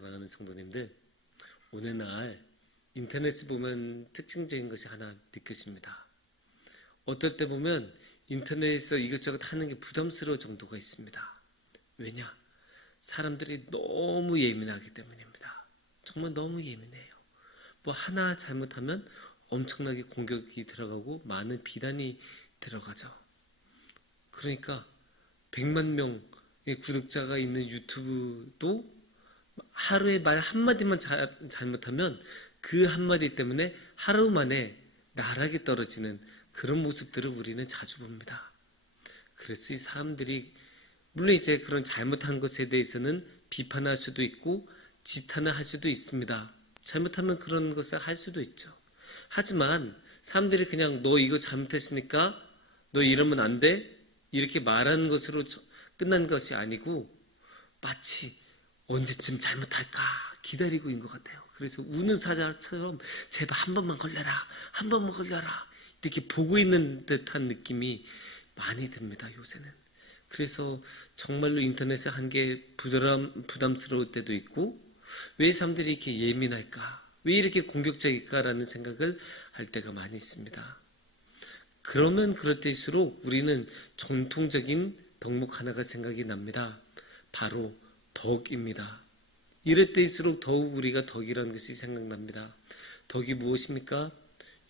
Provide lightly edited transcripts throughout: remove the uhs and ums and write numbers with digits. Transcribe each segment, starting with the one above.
사랑하는 성도님들, 오늘날 인터넷을 보면 특징적인 것이 하나 느껴집니다. 어떨 때 보면 인터넷에서 이것저것 하는 게 부담스러울 정도가 있습니다. 왜냐? 사람들이 너무 예민하기 때문입니다. 정말 너무 예민해요. 뭐 하나 잘못하면 엄청나게 공격이 들어가고 많은 비난이 들어가죠. 그러니까 100만 명의 구독자가 있는 유튜브도 하루에 말 한마디만 잘못하면 그 한마디 때문에 하루 만에 나락에 떨어지는 그런 모습들을 우리는 자주 봅니다. 그래서 이 사람들이 물론 이제 그런 잘못한 것에 대해서는 비판할 수도 있고 지탄을 할 수도 있습니다. 잘못하면 그런 것을 할 수도 있죠. 하지만 사람들이 그냥 너 이거 잘못했으니까 너 이러면 안 돼? 이렇게 말하는 것으로 끝난 것이 아니고 마치 언제쯤 잘못할까 기다리고 있는 것 같아요. 그래서 우는 사자처럼 제발 한 번만 걸려라, 한 번만 걸려라 이렇게 보고 있는 듯한 느낌이 많이 듭니다, 요새는. 그래서 정말로 인터넷에 한 게 부담스러울 때도 있고 왜 사람들이 이렇게 예민할까? 왜 이렇게 공격적일까라는 생각을 할 때가 많이 있습니다. 그러면 그럴 때일수록 우리는 전통적인 덕목 하나가 생각이 납니다. 바로 덕입니다. 이럴 때일수록 더욱 우리가 덕이라는 것이 생각납니다. 덕이 무엇입니까?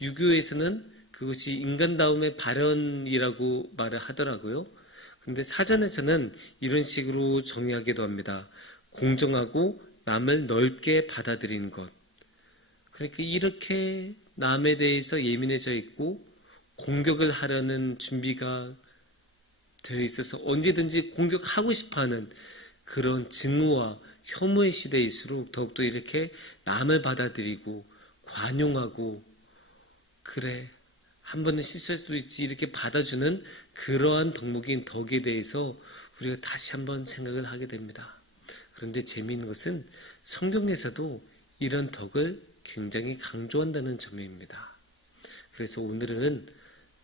유교에서는 그것이 인간다움의 발현이라고 말을 하더라고요. 근데 사전에서는 이런 식으로 정의하기도 합니다. 공정하고 남을 넓게 받아들이는 것. 그러니까 이렇게 남에 대해서 예민해져 있고 공격을 하려는 준비가 되어 있어서 언제든지 공격하고 싶어하는 그런 증오와 혐오의 시대일수록 더욱더 이렇게 남을 받아들이고 관용하고 그래 한 번은 실수할 수도 있지 이렇게 받아주는 그러한 덕목인 덕에 대해서 우리가 다시 한번 생각을 하게 됩니다. 그런데 재미있는 것은 성경에서도 이런 덕을 굉장히 강조한다는 점입니다. 그래서 오늘은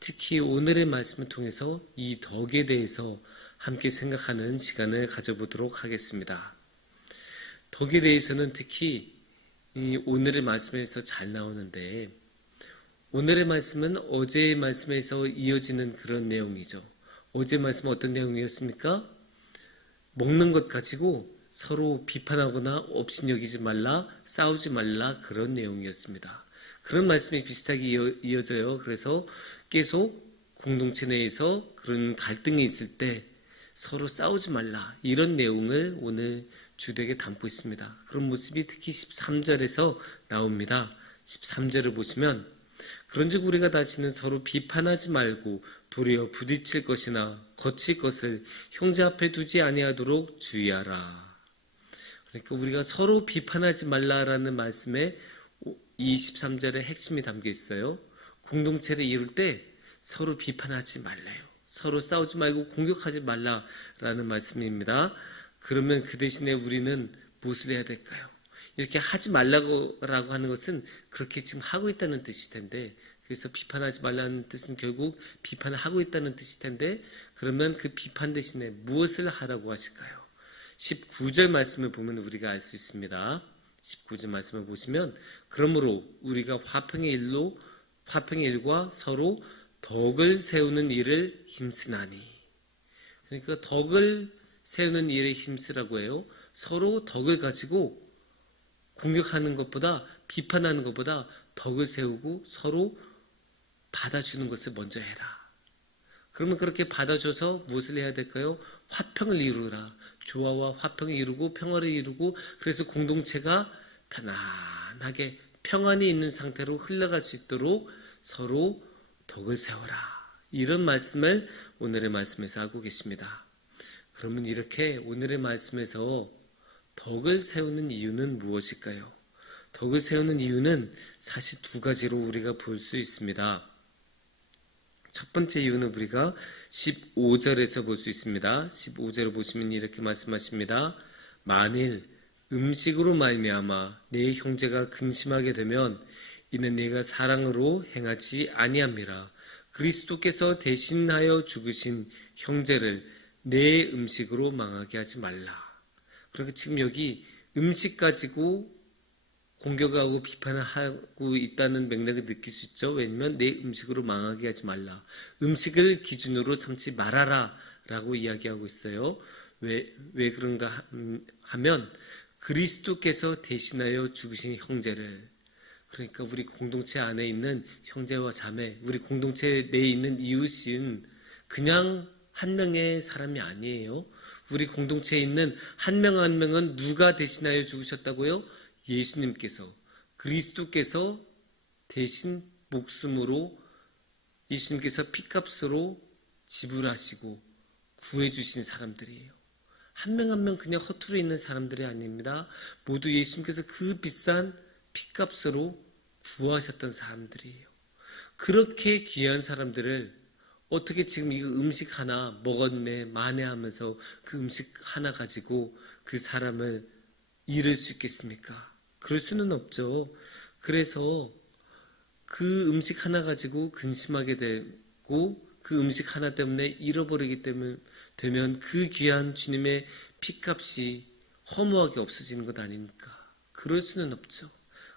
특히 오늘의 말씀을 통해서 이 덕에 대해서 함께 생각하는 시간을 가져보도록 하겠습니다. 덕에 대해서는 특히 이 오늘의 말씀에서 잘 나오는데 오늘의 말씀은 어제의 말씀에서 이어지는 그런 내용이죠. 어제의 말씀은 어떤 내용이었습니까? 먹는 것 가지고 서로 비판하거나 업신여기지 말라, 싸우지 말라 그런 내용이었습니다. 그런 말씀이 비슷하게 이어져요. 그래서 계속 공동체 내에서 그런 갈등이 있을 때 서로 싸우지 말라 이런 내용을 오늘 주되게 담고 있습니다. 그런 모습이 특히 13절에서 나옵니다. 13절을 보시면 그런즉 우리가 다시는 서로 비판하지 말고 도리어 부딪힐 것이나 거칠 것을 형제 앞에 두지 아니하도록 주의하라. 그러니까 우리가 서로 비판하지 말라라는 말씀에 이 13절의 핵심이 담겨 있어요. 공동체를 이룰 때 서로 비판하지 말래요. 서로 싸우지 말고 공격하지 말라라는 말씀입니다. 그러면 그 대신에 우리는 무엇을 해야 될까요? 이렇게 하지 말라고 하는 것은 그렇게 지금 하고 있다는 뜻일 텐데 그래서 비판하지 말라는 뜻은 결국 비판을 하고 있다는 뜻일 텐데 그러면 그 비판 대신에 무엇을 하라고 하실까요? 19절 말씀을 보면 우리가 알 수 있습니다. 19절 말씀을 보시면 그러므로 우리가 화평의 일과 서로 덕을 세우는 일을 힘쓰나니 그러니까 덕을 세우는 일에 힘쓰라고 해요. 서로 덕을 가지고 공격하는 것보다 비판하는 것보다 덕을 세우고 서로 받아주는 것을 먼저 해라. 그러면 그렇게 받아줘서 무엇을 해야 될까요? 화평을 이루라. 조화와 화평을 이루고 평화를 이루고 그래서 공동체가 편안하게 평안이 있는 상태로 흘러갈 수 있도록 서로 덕을 세워라. 이런 말씀을 오늘의 말씀에서 하고 계십니다. 그러면 이렇게 오늘의 말씀에서 덕을 세우는 이유는 무엇일까요? 덕을 세우는 이유는 사실 두 가지로 우리가 볼 수 있습니다. 첫 번째 이유는 우리가 15절에서 볼 수 있습니다. 15절을 보시면 이렇게 말씀하십니다. 만일 음식으로 말미암아 네 형제가 근심하게 되면 이는 네가 사랑으로 행하지 아니함이라. 그리스도께서 대신하여 죽으신 형제를 내 음식으로 망하게 하지 말라. 그러니까 지금 여기 음식 가지고 공격하고 비판을 하고 있다는 맥락을 느낄 수 있죠. 왜냐면 내 음식으로 망하게 하지 말라. 음식을 기준으로 삼지 말아라 라고 이야기하고 있어요. 왜 그런가 하면 그리스도께서 대신하여 죽으신 형제를, 그러니까 우리 공동체 안에 있는 형제와 자매, 우리 공동체 내에 있는 이웃은 그냥 한 명의 사람이 아니에요. 우리 공동체에 있는 한 명 한 명은 누가 대신하여 죽으셨다고요? 예수님께서, 그리스도께서 대신 목숨으로, 예수님께서 피값으로 지불하시고 구해주신 사람들이에요. 한 명 한 명 그냥 허투루 있는 사람들이 아닙니다. 모두 예수님께서 그 비싼 피값으로 구하셨던 사람들이에요. 그렇게 귀한 사람들을 어떻게 지금 이 음식 하나 먹었네 만회하면서 그 음식 하나 가지고 그 사람을 잃을 수 있겠습니까? 그럴 수는 없죠. 그래서 그 음식 하나 가지고 근심하게 되고 그 음식 하나 때문에 잃어버리게 되면 그 귀한 주님의 피값이 허무하게 없어지는 것 아닙니까? 그럴 수는 없죠.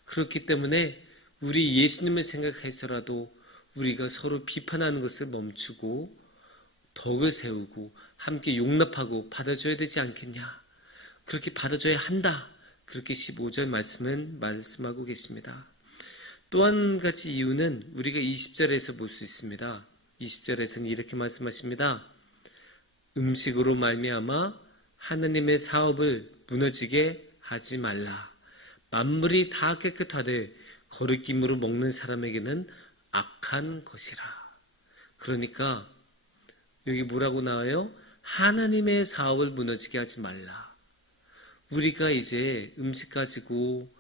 그렇기 때문에 우리 예수님을 생각해서라도 우리가 서로 비판하는 것을 멈추고 덕을 세우고 함께 용납하고 받아줘야 되지 않겠냐. 그렇게 받아줘야 한다. 그렇게 15절 말씀은 말씀하고 계십니다. 또 한 가지 이유는 우리가 20절에서 볼 수 있습니다. 20절에서는 이렇게 말씀하십니다. 음식으로 말미암아 하느님의 사업을 무너지게 하지 말라. 만물이 다 깨끗하되 거리낌으로 먹는 사람에게는 악한 것이라. 그러니까 여기 뭐라고 나와요? 하나님의 사업을 무너지게 하지 말라. 우리가 이제 음식 가지고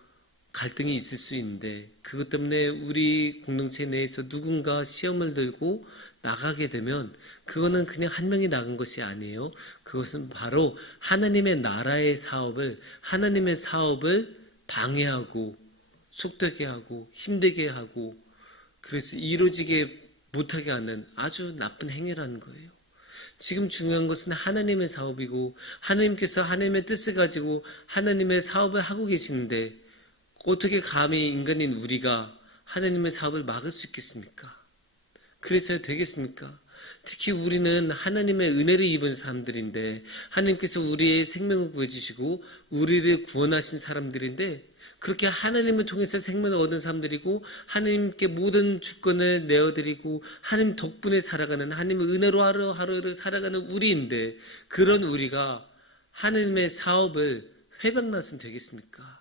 갈등이 있을 수 있는데 그것 때문에 우리 공동체 내에서 누군가 시험을 들고 나가게 되면 그거는 그냥 한 명이 나간 것이 아니에요. 그것은 바로 하나님의 나라의 사업을, 하나님의 사업을 방해하고 속되게 하고 힘들게 하고 그래서 이루어지게 못하게 하는 아주 나쁜 행위라는 거예요. 지금 중요한 것은 하나님의 사업이고 하나님께서 하나님의 뜻을 가지고 하나님의 사업을 하고 계시는데 어떻게 감히 인간인 우리가 하나님의 사업을 막을 수 있겠습니까? 그래서야 되겠습니까? 특히 우리는 하나님의 은혜를 입은 사람들인데 하나님께서 우리의 생명을 구해주시고 우리를 구원하신 사람들인데 그렇게 하나님을 통해서 생명을 얻은 사람들이고 하나님께 모든 주권을 내어드리고 하나님 덕분에 살아가는 하나님의 은혜로 하루하루를 살아가는 우리인데 그런 우리가 하나님의 사업을 회방나서는 되겠습니까?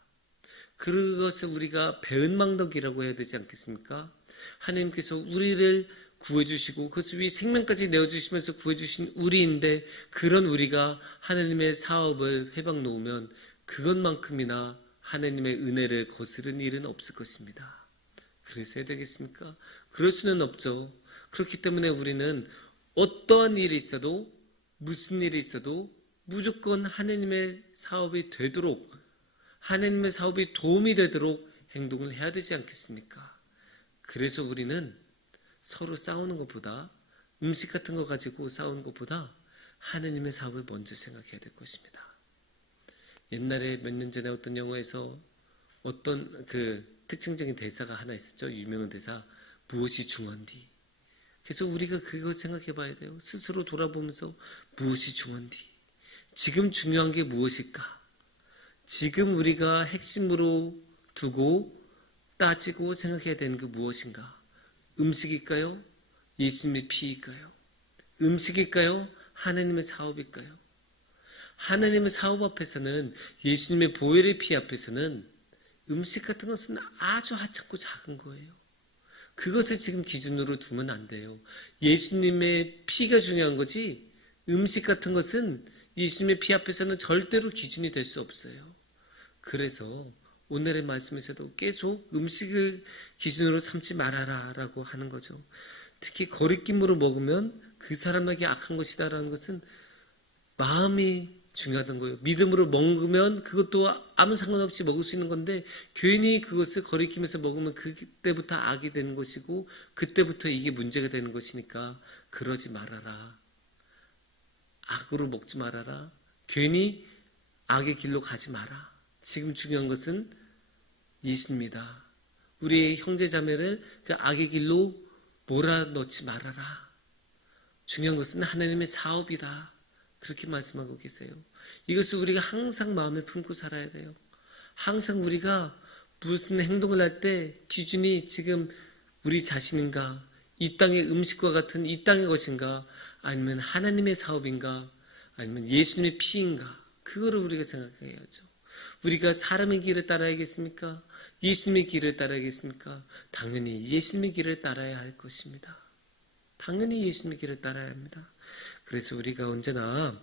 그것을 우리가 배은망덕이라고 해야 되지 않겠습니까? 하나님께서 우리를 구해주시고 그것을 위해 생명까지 내어주시면서 구해주신 우리인데 그런 우리가 하나님의 사업을 회방 놓으면 그것만큼이나 하나님의 은혜를 거스른 일은 없을 것입니다. 그래서 해야 되겠습니까? 그럴 수는 없죠. 그렇기 때문에 우리는 어떠한 일이 있어도 무슨 일이 있어도 무조건 하나님의 사업이 되도록 하나님의 사업이 도움이 되도록 행동을 해야 되지 않겠습니까? 그래서 우리는 서로 싸우는 것보다 음식 같은 거 가지고 싸우는 것보다 하나님의 사업을 먼저 생각해야 될 것입니다. 옛날에 몇 년 전에 어떤 영화에서 어떤 그 특징적인 대사가 하나 있었죠. 유명한 대사. 무엇이 중요한디? 그래서 우리가 그거 생각해 봐야 돼요. 스스로 돌아보면서 무엇이 중요한디? 지금 중요한 게 무엇일까? 지금 우리가 핵심으로 두고 따지고 생각해야 되는 게 무엇인가? 음식일까요? 예수님의 피일까요? 음식일까요? 하나님의 사업일까요? 하나님의 사업 앞에서는 예수님의 보혈의 피 앞에서는 음식 같은 것은 아주 하찮고 작은 거예요. 그것을 지금 기준으로 두면 안 돼요. 예수님의 피가 중요한 거지 음식 같은 것은 예수님의 피 앞에서는 절대로 기준이 될 수 없어요. 그래서 오늘의 말씀에서도 계속 음식을 기준으로 삼지 말아라 라고 하는 거죠. 특히 거리낌으로 먹으면 그 사람에게 악한 것이다라는 것은 마음이 중요하던 거예요. 믿음으로 먹으면 그것도 아무 상관없이 먹을 수 있는 건데 괜히 그것을 거리키면서 먹으면 그때부터 악이 되는 것이고 그때부터 이게 문제가 되는 것이니까 그러지 말아라. 악으로 먹지 말아라. 괜히 악의 길로 가지 마라. 지금 중요한 것은 예수입니다. 우리의 형제자매를 그 악의 길로 몰아넣지 말아라. 중요한 것은 하나님의 사업이다. 그렇게 말씀하고 계세요. 이것을 우리가 항상 마음에 품고 살아야 돼요. 항상 우리가 무슨 행동을 할 때 기준이 지금 우리 자신인가, 이 땅의 음식과 같은 이 땅의 것인가, 아니면 하나님의 사업인가, 아니면 예수님의 피인가, 그거를 우리가 생각해야죠. 우리가 사람의 길을 따라야겠습니까? 예수님의 길을 따라야겠습니까? 당연히 예수님의 길을 따라야 할 것입니다. 당연히 예수님의 길을 따라야 합니다. 그래서 우리가 언제나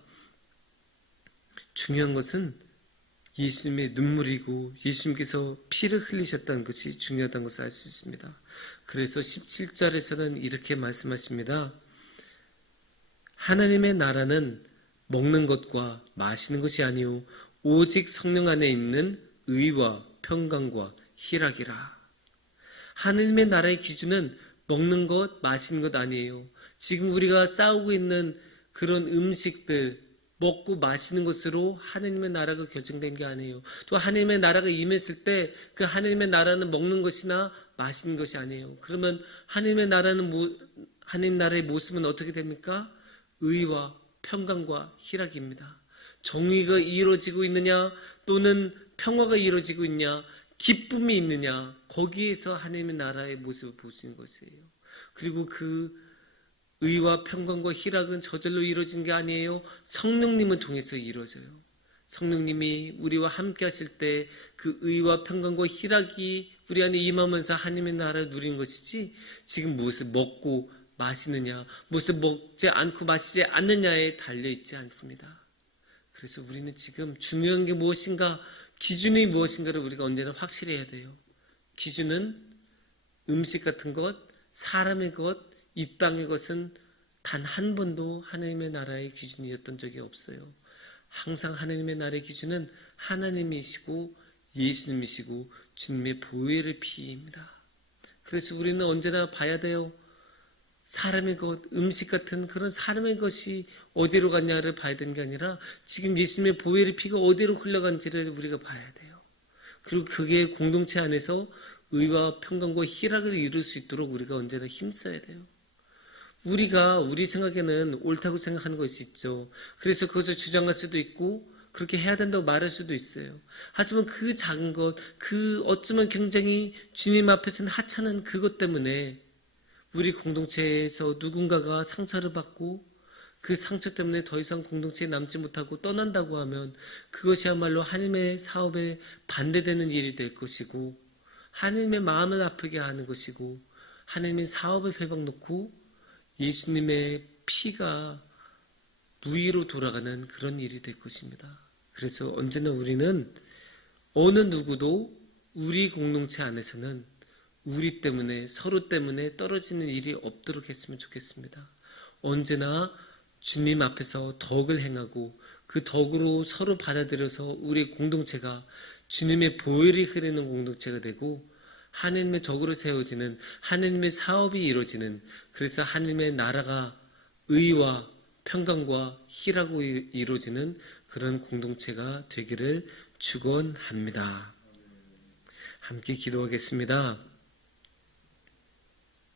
중요한 것은 예수님의 눈물이고 예수님께서 피를 흘리셨다는 것이 중요하다는 것을 알 수 있습니다. 그래서 17절에서는 이렇게 말씀하십니다. 하나님의 나라는 먹는 것과 마시는 것이 아니요 오직 성령 안에 있는 의와 평강과 희락이라. 하나님의 나라의 기준은 먹는 것, 마시는 것 아니에요. 지금 우리가 싸우고 있는 그런 음식들, 먹고 마시는 것으로 하나님의 나라가 결정된 게 아니에요. 또 하나님의 나라가 임했을 때 그 하나님의 나라는 먹는 것이나 마시는 것이 아니에요. 그러면 하나님의 나라의 모습은 어떻게 됩니까? 의와 평강과 희락입니다. 정의가 이루어지고 있느냐, 또는 평화가 이루어지고 있냐, 기쁨이 있느냐, 거기에서 하나님의 나라의 모습을 볼 수 있는 것이에요. 그리고 그 의와 평강과 희락은 저절로 이루어진 게 아니에요. 성령님을 통해서 이루어져요. 성령님이 우리와 함께 하실 때 그 의와 평강과 희락이 우리 안에 임하면서 하나님의 나라를 누리는 것이지, 지금 무엇을 먹고 마시느냐, 무엇을 먹지 않고 마시지 않느냐에 달려있지 않습니다. 그래서 우리는 지금 중요한 게 무엇인가, 기준이 무엇인가를 우리가 언제나 확실히 해야 돼요. 기준은 음식 같은 것, 사람의 것, 이 땅의 것은 단 한 번도 하나님의 나라의 기준이었던 적이 없어요. 항상 하나님의 나라의 기준은 하나님이시고 예수님이시고 주님의 보혈의 피입니다. 그래서 우리는 언제나 봐야 돼요. 사람의 것, 음식 같은 그런 사람의 것이 어디로 갔냐를 봐야 되는 게 아니라 지금 예수님의 보혈의 피가 어디로 흘러간지를 우리가 봐야 돼요. 그리고 그게 공동체 안에서 의와 평강과 희락을 이룰 수 있도록 우리가 언제나 힘써야 돼요. 우리가 우리 생각에는 옳다고 생각하는 것이 있죠. 그래서 그것을 주장할 수도 있고 그렇게 해야 된다고 말할 수도 있어요. 하지만 그 작은 것, 그 어쩌면 굉장히 주님 앞에서는 하찮은 그것 때문에 우리 공동체에서 누군가가 상처를 받고 그 상처 때문에 더 이상 공동체에 남지 못하고 떠난다고 하면 그것이야말로 하나님의 사업에 반대되는 일이 될 것이고, 하나님의 마음을 아프게 하는 것이고, 하나님의 사업에 회방 놓고 예수님의 피가 무의로 돌아가는 그런 일이 될 것입니다. 그래서 언제나 우리는 어느 누구도 우리 공동체 안에서는 우리 때문에, 서로 때문에 떨어지는 일이 없도록 했으면 좋겠습니다. 언제나 주님 앞에서 덕을 행하고 그 덕으로 서로 받아들여서 우리 공동체가 주님의 보혈이 흐르는 공동체가 되고 하나님의 덕으로 세워지는, 하나님의 사업이 이루어지는, 그래서 하나님의 나라가 의와 평강과 희락으로 이루어지는 그런 공동체가 되기를 축원합니다. 함께 기도하겠습니다.